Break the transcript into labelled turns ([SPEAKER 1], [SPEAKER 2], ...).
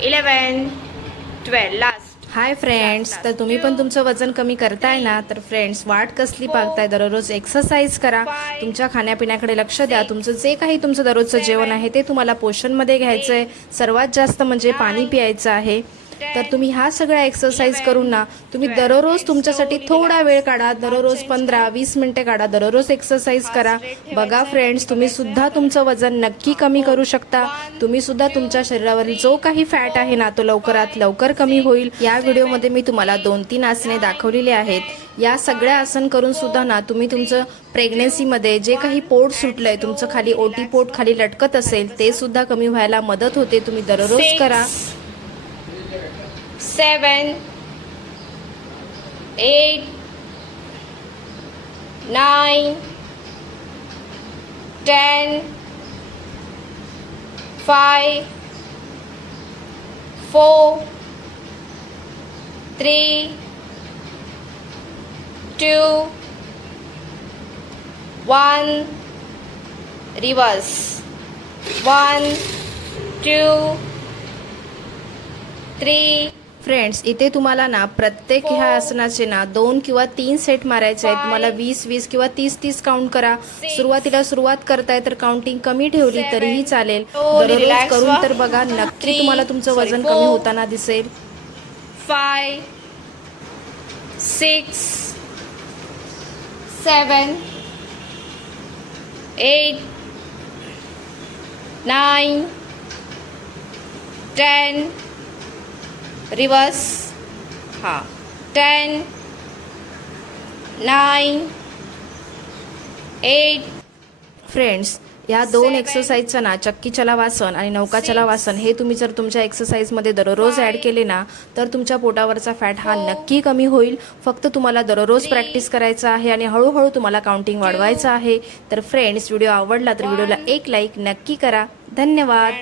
[SPEAKER 1] eleven, twelve. Last.
[SPEAKER 2] Hi friends तर तुम्ही पण तुमचं वजन कमी करताय ना तर फ्रेंड्स वाट कसली पाहताय दररोज? एक्सरसाइज करा. तुमच्या खाण्यापिण्याकडे लक्ष द्या. तुमचं जे काही तुमचं दररोजचं जेवण आहे ते तुम्हाला पोषणमध्ये घ्यायचं आहे सर्वात जास्त म्हणजे पाणी प्यायचं आहे. तर तुम्ही ह्या सगळ्या एक्सरसाइज करून ना तुम्ही दररोज तुमच्यासाठी थोडा वेळ काढा दररोज पंधरा वीस मिनिटे काढा दररोज एक्सरसाइज करा. बघा फ्रेंड्स तुम्ही सुद्धा तुमचं वजन नक्की कमी करू शकता. तुम्ही सुद्धा तुमच्या शरीरावरील जो काही फॅट आहे ना तो लवकरात लवकर कमी होईल. या व्हिडिओमध्ये मी तुम्हाला दोन तीन आसने दाखवलेली आहेत. या सगळ्या आसन करून सुद्धा ना तुम्ही तुमचं प्रेग्नेन्सीमध्ये जे काही पोट सुटलंय तुमचं खाली ओटी पोट खाली लटकत असेल ते सुद्धा कमी व्हायला मदत होते. तुम्ही दररोज करा.
[SPEAKER 1] Seven, eight, nine, ten, five, four, three, two, one, reverse. One, two, three,
[SPEAKER 2] friends इथे तुम्हाला ना प्रत्येक ह्या आसनाचे ना दोन किंवा तीन सेट मारायचे आहेत. तुम्हाला वीस वीस किंवा तीस तीस काउंट करा. सुरुवातीला सुरुवात करताय तर काउंटिंग कमी ठेवली तरीही चालेल. दररोज
[SPEAKER 1] relax
[SPEAKER 2] करून. तर बघा नक्की तुम्हाला तुमचं वजन. कमी होताना दिसेल.
[SPEAKER 1] Five, six, seven, eight, nine, ten, reverse, हा, ten, nine, eight,
[SPEAKER 2] फ्रेंड्स या दोन. एक्सरसाइजचं ना चक्की चलावासन आणि नौका चलावासन हे तुम्ही जर तुमच्या एक्सरसाइजमध्ये दररोज ॲड केले ना तर तुमच्या पोटावरचा फॅट हा नक्की कमी होईल फक्त तुम्हाला दररोज प्रॅक्टिस करायचं आहे आणि हळूहळू तुम्हाला काउंटिंग वाढवायचं आहे तर फ्रेंड्स व्हिडिओ आवडला तर व्हिडिओला एक लाईक नक्की करा धन्यवाद.